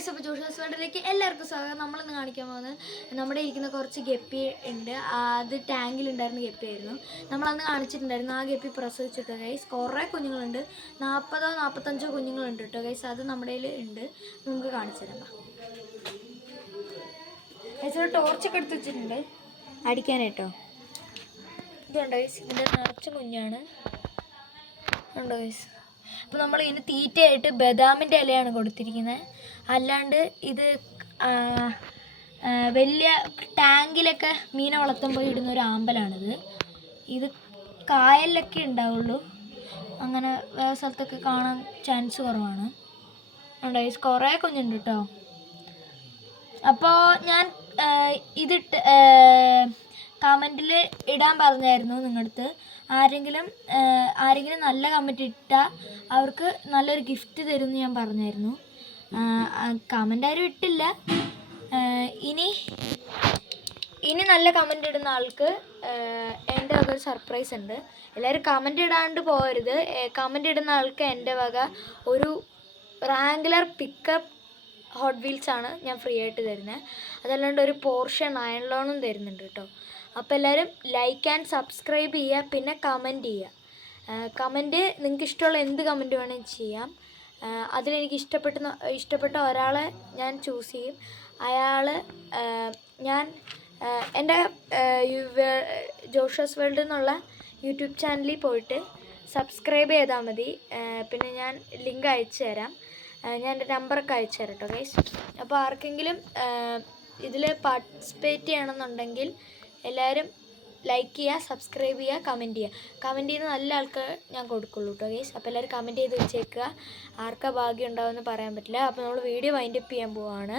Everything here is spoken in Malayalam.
ഗൈസ്, അപ്പോൾ ജോഷസ് വേൾഡിലേക്ക് എല്ലാവർക്കും സ്വാഗതം. നമ്മളിന്ന് കാണിക്കാൻ പോകുന്നത് നമ്മുടെ ഇരിക്കുന്ന കുറച്ച് ഗപ്പി ഉണ്ട്. അത് ടാങ്കിലുണ്ടായിരുന്ന ഗപ്പിയായിരുന്നു. നമ്മളന്ന് കാണിച്ചിട്ടുണ്ടായിരുന്നു. ആ ഗപ്പി പ്രസവിച്ചിട്ടോ ഗൈസ്. കുറേ കുഞ്ഞുങ്ങളുണ്ട്, 40-45 കുഞ്ഞുങ്ങളുണ്ട് കേട്ടോ ഗൈസ്. അത് നമ്മുടെ കയ്യിൽ ഉണ്ട്, നമുക്ക് കാണിച്ചു തരാം. ഗൈസ്, ഒരു ടോർച്ചൊക്കെ എടുത്ത് വെച്ചിട്ടുണ്ട് അടിക്കാനായിട്ടോ. ഇതുണ്ടോ ഗൈസ്, ഇതിൻ്റെ നിറച്ച് കുഞ്ഞാണ്. ഉണ്ടോ ഗൈസ്? അപ്പോൾ നമ്മൾ ഇതിന് തീറ്റയായിട്ട് ബദാമിൻ്റെ ഇലയാണ് കൊടുത്തിരിക്കുന്നത്. അല്ലാണ്ട് ഇത് വലിയ ടാങ്കിലൊക്കെ മീനെ വളർത്തുമ്പോൾ ഇടുന്ന ഒരു ആമ്പലാണിത്. ഇത് കായലിലൊക്കെ ഉണ്ടാവുള്ളൂ, അങ്ങനെ വേറെ സ്ഥലത്തൊക്കെ കാണാൻ ചാൻസ് കുറവാണ്. ഉണ്ടോ ഗൈസ്, കുറേ കുഞ്ഞുണ്ട് കേട്ടോ. അപ്പോൾ ഞാൻ ഇതിട്ട് കമൻറ്റിൽ ഇടാൻ പറഞ്ഞായിരുന്നു നിങ്ങളടുത്ത്. ആരെങ്കിലും നല്ല കമൻറ്റ് ഇട്ടാൽ അവർക്ക് നല്ലൊരു ഗിഫ്റ്റ് തരുമെന്ന് ഞാൻ പറഞ്ഞായിരുന്നു. കമൻ്റ് ആരും ഇട്ടില്ല. ഇനി നല്ല കമൻ്റ് ഇടുന്ന ആൾക്ക് എൻ്റെ വക ഒരു സർപ്രൈസ് ഉണ്ട്. എല്ലാവരും കമൻ്റ് ഇടാണ്ട് പോകരുത്. കമൻ്റ് ഇടുന്ന ആൾക്ക് എൻ്റെ വക ഒരു റാങ്കുലർ പിക്കപ്പ് ഹോട്ട് വീൽസാണ് ഞാൻ ഫ്രീ ആയിട്ട് തരുന്നത്. അതല്ലാണ്ട് ഒരു പോർഷെ അയൺ ലോണും തരുന്നുണ്ട് കേട്ടോ. അപ്പോൾ എല്ലാവരും ലൈക്ക് ആൻഡ് സബ്സ്ക്രൈബ് ചെയ്യുക, പിന്നെ കമൻറ്റ് ചെയ്യുക. കമൻറ്റ് നിങ്ങൾക്ക് ഇഷ്ടമുള്ള എന്ത് കമൻറ്റ് വേണമെങ്കിൽ ചെയ്യാം. അതിലെനിക്ക് ഇഷ്ടപ്പെട്ട ഒരാളെ ഞാൻ ചൂസ് ചെയ്യും. അയാൾ ഞാൻ എൻ്റെ ജോഷസ് വേൾഡ് എന്നുള്ള യൂട്യൂബ് ചാനലിൽ പോയിട്ട് സബ്സ്ക്രൈബ് ചെയ്താൽ മതി. പിന്നെ ഞാൻ ലിങ്ക് അയച്ചു തരാം. ഞാൻ എൻ്റെ നമ്പറൊക്കെ അയച്ചു തരാം കേട്ടോ ഗൈസ്. അപ്പോൾ ആർക്കെങ്കിലും ഇതിൽ പാർട്ടിസിപ്പേറ്റ് ചെയ്യണമെന്നുണ്ടെങ്കിൽ എല്ലാവരും ലൈക്ക് ചെയ്യുക, സബ്സ്ക്രൈബ് ചെയ്യുക, കമൻറ്റ് ചെയ്യുക. കമൻറ്റ് ചെയ്യുന്ന നല്ല ആൾക്ക് ഞാൻ കൊടുക്കുള്ളൂ കേട്ടോ ഗൈസ്. അപ്പോൾ എല്ലാവരും കമൻറ്റ് ചെയ്ത് വെച്ചേക്കുക. ആർക്കാ ഭാഗ്യം ഉണ്ടാവുമെന്ന് പറയാൻ പറ്റില്ല. അപ്പോൾ നമ്മൾ വീഡിയോ വൈൻഡപ്പ് ചെയ്യാൻ പോവുകയാണ്.